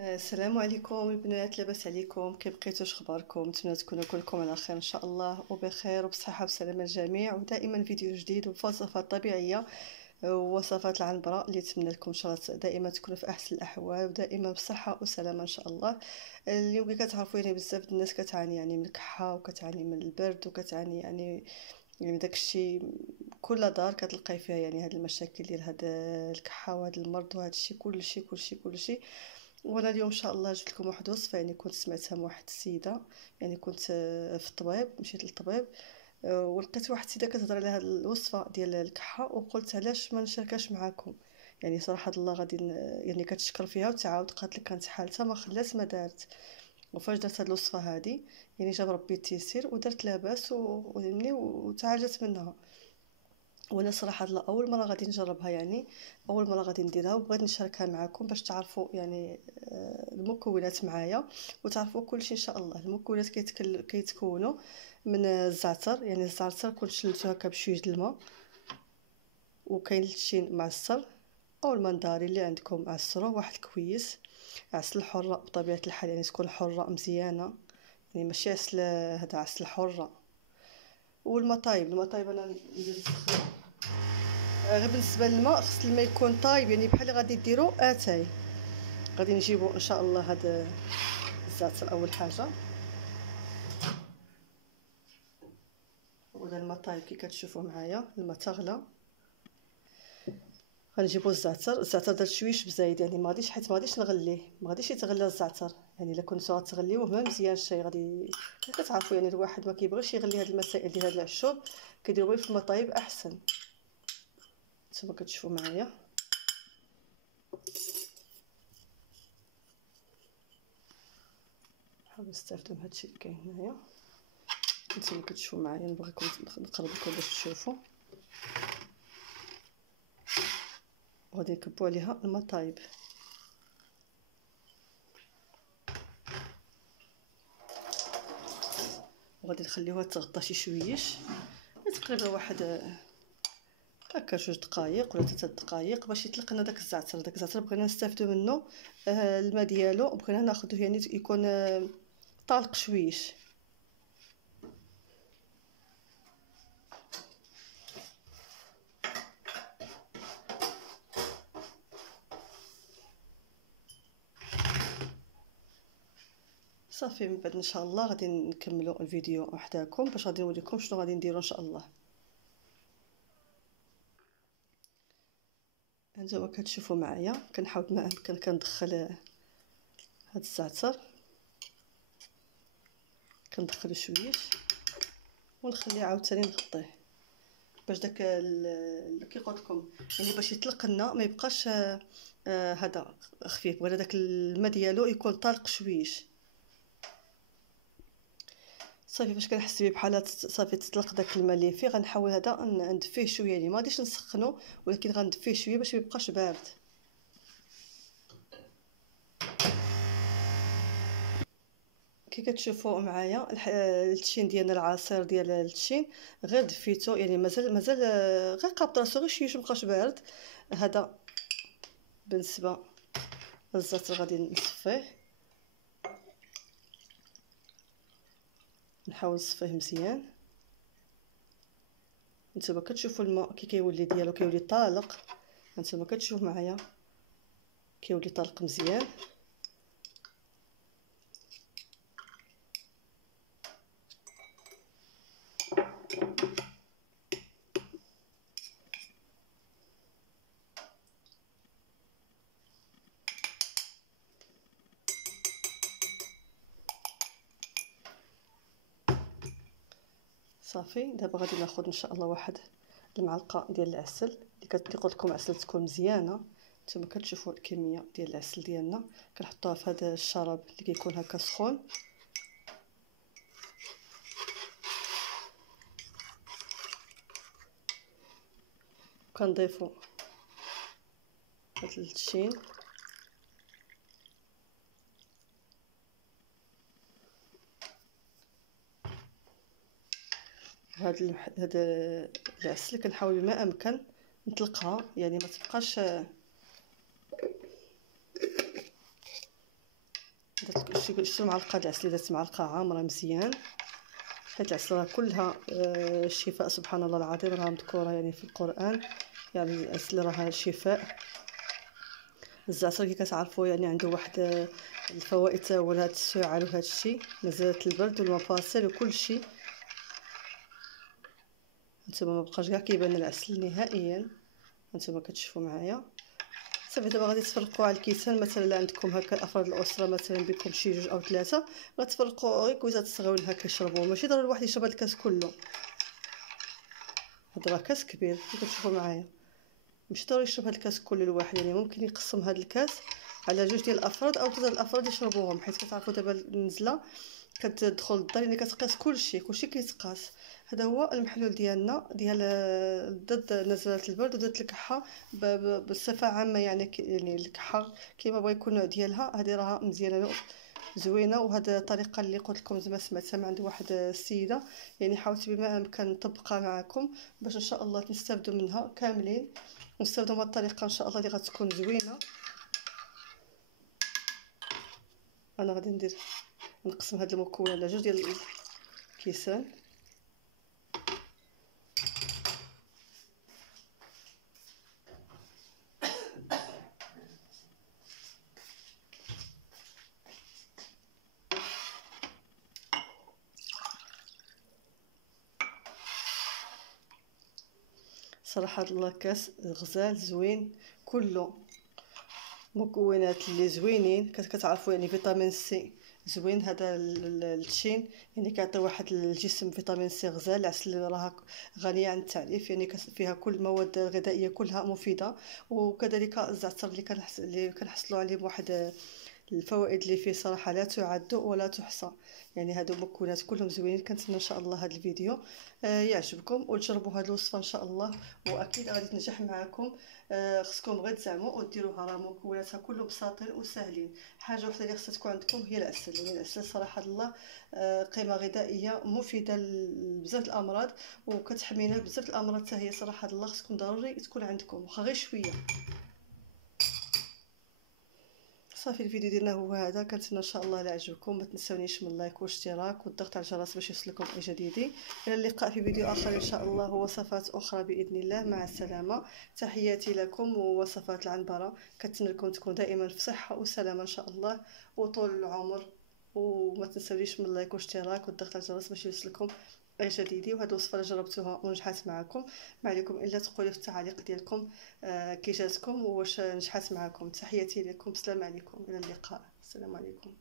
السلام عليكم البنات، لاباس عليكم؟ كيف بقيتوا؟ اخباركم؟ نتمنى تكونوا كلكم على خير ان شاء الله وبخير وبصحه وسلامه الجميع، ودائما فيديو جديد ووصفات طبيعيه ووصفات العنبره اللي نتمنى لكم ان شاء الله دائما تكونوا في احسن الاحوال ودائما بصحه وسلامه ان شاء الله. اليوم كتعرفوا يعني بزاف الناس كتعاني يعني من الكحه وكتعاني من البرد وكتعاني يعني داكشي كل دار كتلقاي فيها يعني هاد المشاكل ديال هاد الكحه وهاد المرض وهاد الشيء كلشي. وانا اليوم ان شاء الله جبت لكم واحد وصفه يعني كنت سمعتها من واحد السيده، يعني كنت في الطبيب، مشيت للطبيب ولقيت واحد السيده كتهضر على هذه الوصفه ديال الكحه وقلت علاش ما نشاركهاش معكم. يعني صراحه الله غادي يعني كتشكر فيها وتعاود قالت لك كانت حالتها ما خلات ما دارت. وفاش درت هاد الوصفه هذه يعني جاب ربي التيسير ودرت لاباس ويعني وتعالجت منها. وانا صراحه الله اول مره غادي نجربها، يعني اول مره غادي نديرها وبغيت نشاركها معكم باش تعرفوا يعني المكونات معايا وتعرفوا كلشي ان شاء الله. المكونات كيتكونوا من الزعتر، يعني الزعتر كنت شلته هكا بشويه الماء، وكاين التشين معصر او المنداري اللي عندكم عصروه واحد كويس، عسل الحره بطبيعه الحال يعني تكون حره مزيانه، يعني ماشي عسل هذا عسل الحره. والماء طايب، الماء طايب انا ندير السخون غير بالنسبه للماء خص الماء يكون طايب، يعني بحال اللي غادي ديرو اتاي. غادي نجيبو ان شاء الله هاد الزعتر اول حاجه، ولا الماء طايب كي كتشوفوا معايا الماء تغلى. غنجيبو الزعتر درت شويش بزايد، يعني ما غاديش حيت ما غاديش نغليه، ما غاديش يتغلى الزعتر، يعني الا كنتو غتغليوه ما مزيان الشاي غادي كتعرفوا يعني الواحد ما كيبغيش يغلي هاد المسائل ديال هاد العشوب، كيديروا في الماء طايب احسن. نتوما كتشوفوا معايا نحاول نستافدوا من هادشي اللي كاين هنايا. نتوما كتشوفوا معايا، نبغيكم نقرب لكم باش تشوفوا. وغادي نكبوا عليها الماء طايب، وغادي نخليوها تغطى شي شويش تقريبا واحد هكا 2 دقائق ولا 3 دقائق باش يطلق لنا داك الزعتر. داك الزعتر بغينا نستافدوا منه الماء ديالو بغينا ناخذوه يعني يكون طالق شويش. صافي من بعد ان شاء الله غادي نكملوا الفيديو وحداكم باش غادي نوريكم شنو غادي نديروا ان شاء الله. هانتوما كتشوفوا معايا كنحاول ما امكن كندخل هاد الزعتر، كندخلو شويش ونخليه عاوتاني نغطيه باش داك كي قلت لكم يعني باش يطلق لنا ما يبقاش هذا خفيف، بغينا داك الماء ديالو يكون طالق شويش. صافي باش كنحس بيه بحال صافي تطلق داك الماء اللي فيه غنحاول هذا ندفيه شويه، يعني ما غاديش نسخنو ولكن غندفيه شويه باش ما يبقاش بارد. كي كتشوفوا معايا التشين ديالنا العصير ديال التشين غير دفيتو، يعني مازال غير قابط راسو غير شويه مابقاش بارد. هذا بالنسبه للزعتر غادي نصفيه، نحاول نصفيه مزيان. نتوما كتشوفوا الماء كي كيولي ديالو كيولي طالق، نتوما كتشوفوا معايا كيولي طالق مزيان. صافي دابا غادي ناخذ ان شاء الله واحد المعلقه ديال العسل اللي قلت لكم عسل تكون مزيانه. نتوما كتشوفوا الكميه ديال العسل ديالنا كنحطوها في هذا الشراب اللي كيكون هكا سخون. كنضيفوا هاد التشين هاد العسل كنحاول بما امكن نطلقها، يعني ما تبقاش شي معلقه د العسل، درت معلقه عامره مزيان، حيت العسل راه كلها الشفاء سبحان الله العظيم، راه مذكوره يعني في القران، يعني العسل راه شفاء. الزعتر كي كتعرفوا يعني عنده واحد الفوائد تا هو لهاد السعال وهاد الشيء، نزلة البرد والمفاصل وكل شيء. نتوما ما بقاش كاع كيبان العسل نهائيا، نتوما كتشوفوا معايا. صافي دابا غادي تفرقوا على الكيسان، مثلا الا عندكم هكا افراد الاسره مثلا بكم شي جوج او ثلاثه، غتفرقوا غير كويزات صغيرين هكا يشربوا، ماشي ضروري الواحد يشرب هاد الكاس كله، هذا راه كاس كبير كتشوفوا معايا، ماشي ضروري يشرب هاد الكاس كله الواحد، يعني ممكن يقسم هاد الكاس على جوج ديال الافراد او ثلاثه الافراد يشربوهم، حيت كتعرفوا دابا النزله كتدخل للدار يعني كتقاس كلشي كيتقاس. هذا هو المحلول ديالنا ديال ضد نزلة البرد وضد الكحه بصفه عامه، يعني يعني الكحه كيما بغا يكون النوع ديالها، هذه راها مزيانه زوينه. وهذه الطريقه اللي قلت لكم زعما سمعتها من عند واحد السيده، يعني حاولت بما امكن نطبقها معكم باش ان شاء الله نستافدوا منها كاملين، ونستافدوا من الطريقه ان شاء الله اللي غتكون زوينه. انا غادي نقسم هذا المكون على جوج ديال الكيسان. صراحه الله كاس غزال زوين، كله مكونات اللي زوينين، كتعرفوا يعني فيتامين سي زوين، هذا التشين يعني كيعطي واحد الجسم فيتامين سي غزال. العسل راه غنيه عن التعريف، يعني فيها كل المواد الغذائيه كلها مفيده، وكذلك الزعتر اللي كنحصلوا عليه بواحد الفوائد اللي فيه صراحه لا تعد ولا تحصى. يعني هادو مكونات كلهم زوينين. كنتمنى ان شاء الله هذا الفيديو يعجبكم وتجربوا هذه الوصفه ان شاء الله، واكيد غادي تنجح معكم. خصكم غير تزعموا وديروها، راه مكوناتها كلهم بساطين وسهلين. حاجه وحده اللي خصها تكون عندكم هي العسل، يعني العسل صراحه الله قيمه غذائيه مفيده لبزاف الامراض، وكتحمينا بزاف الامراض حتى هي صراحه الله. خصكم ضروري تكون عندكم واخا غير شويه. صافي الفيديو ديالنا هو هذا، كنتمنى ان شاء الله لا عجبكم. ما تنسونيش من اللايك والاشتراك والضغط على الجرس باش يوصلكم اي جديد. الى اللقاء في فيديو اخر ان شاء الله ووصفات اخرى باذن الله. مع السلامه، تحياتي لكم ووصفات العنبره، كنتمنى لكم تكون دائما في صحه وسلامه ان شاء الله وطول العمر. وما تنسونيش من اللايك والاشتراك والضغط على الجرس باش يوصلكم اي جديد. وهاد الوصفه اللي جربتوها ونجحت معكم، ما عليكم الا تقولوا في التعاليق ديالكم كي جاتكم واش نجحت معكم. تحياتي لكم، السلام عليكم، الى اللقاء، السلام عليكم.